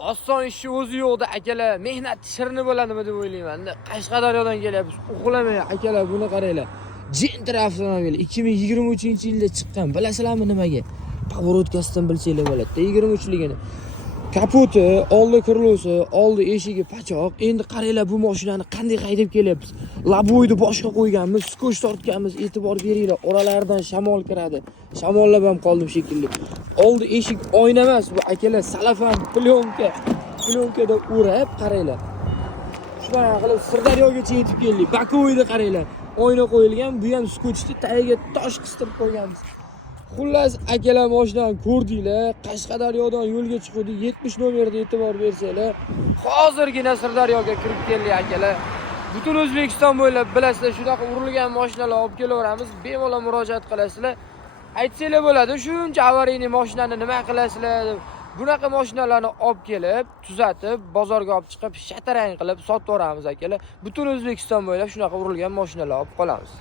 Oson ishni o'zi yo'qda akalar, mehnat shirini bo'ladimi deb o'ylayman-da. Qashqadaryodan kelyapmiz. Uxlamay akalar, buni qaranglar. Gentra avtomobil 2023-yilda chiqqan. Bilasizlarmi nimaga? Pоворotgasdan bilsanglar bo'ladi. 23ligini. Kapoti, oldi krilosi, oldi eshigi pachoq. Endi qaranglar bu mashinani qanday haydab kelyapmiz. Laboyni boshqa qo'yganmiz, skoch tortganmiz. E'tibor beringlar, oralaridan shamol kiradi. Shamollab ham qoldim shekilli. Oldi eshik oyna emas bu akalar, salafan plyonka. Plyonkada o'rab qaranglar. Shunaqa qilib Sirdaryogacha yetib keldik. Bakovoyda qaranglar. Oyna qo'yilgan, bu ham skochni tagiga tosh qistirib qo'yganmiz. Xullas, akalar mashinani ko'rdinglar, Qashqadaryodan yo'lga chiqdik, 70 nomerga e'tibor bersanglar, hozirgina Sirdaryoga kirib keldik akalar. Butun O'zbekiston bo'ylab bilasizlar, shunaqa urilgan mashinalar olib kelaveramiz, bemalol murojaat qilasizlar. Aytsanglar bo'ladi, shuncha avariyli mashinani nima qilasizlar deb. Bunaqa mashinalarni olib kelib, tuzatib, bozorga olib chiqib, shatarang qilib sotib yuboramiz akalar. Butun O'zbekiston bo'ylab shunaqa urilgan mashinalar olib qolamiz.